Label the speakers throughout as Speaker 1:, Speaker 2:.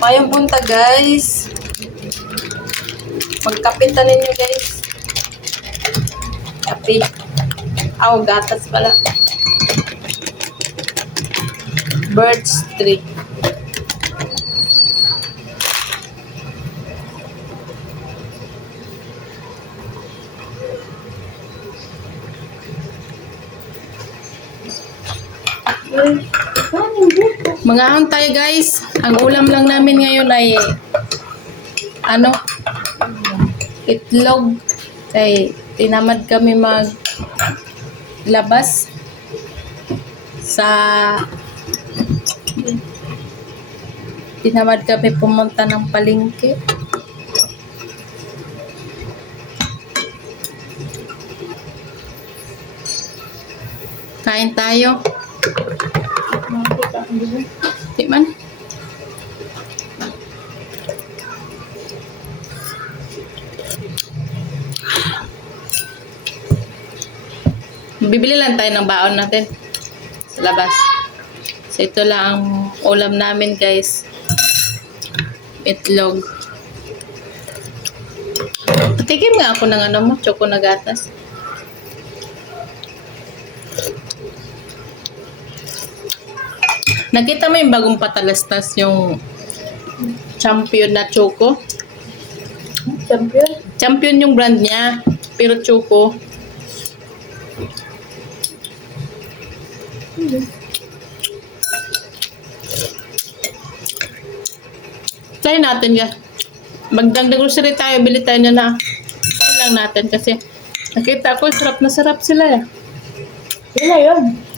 Speaker 1: Mayang punta guys. Magkapitan ninyo guys. Kape. Aw, gatas pala. Birds tree. Mga ahon tayo guys. Ang ulam lang namin ngayon ay ano? Itlog. Ay tinamad kami mag labas sa tinamad kami pumunta ng palengke. Kain tayo. Di. Bibili lang tayo ng baon natin sa labas. So ito lang ang ulam namin guys. Itlog. Tikim nga ako ng ano mo, choco na gatas. Nakita mo yung bagong patalastas yung champion na choco?
Speaker 2: Champion?
Speaker 1: Champion yung brand niya, pero choco. Try natin ga. Magdagdag grocery tayo, bili tayo na na. Try lang natin kasi nakita ko, sarap na sarap sila eh.
Speaker 2: Yun na yun.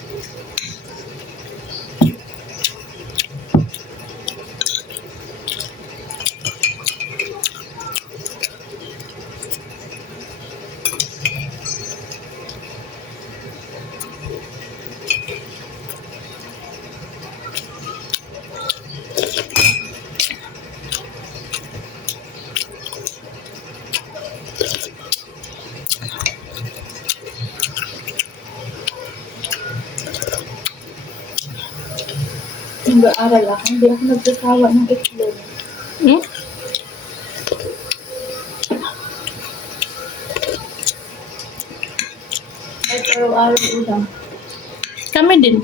Speaker 2: Nag-aaral ako, hindi ako nagsasawa ng itlog.
Speaker 1: Hmm?
Speaker 2: Ulam.
Speaker 1: Kami din.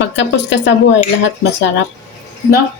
Speaker 1: Pagkapos ka sa buhay, lahat masarap. Não?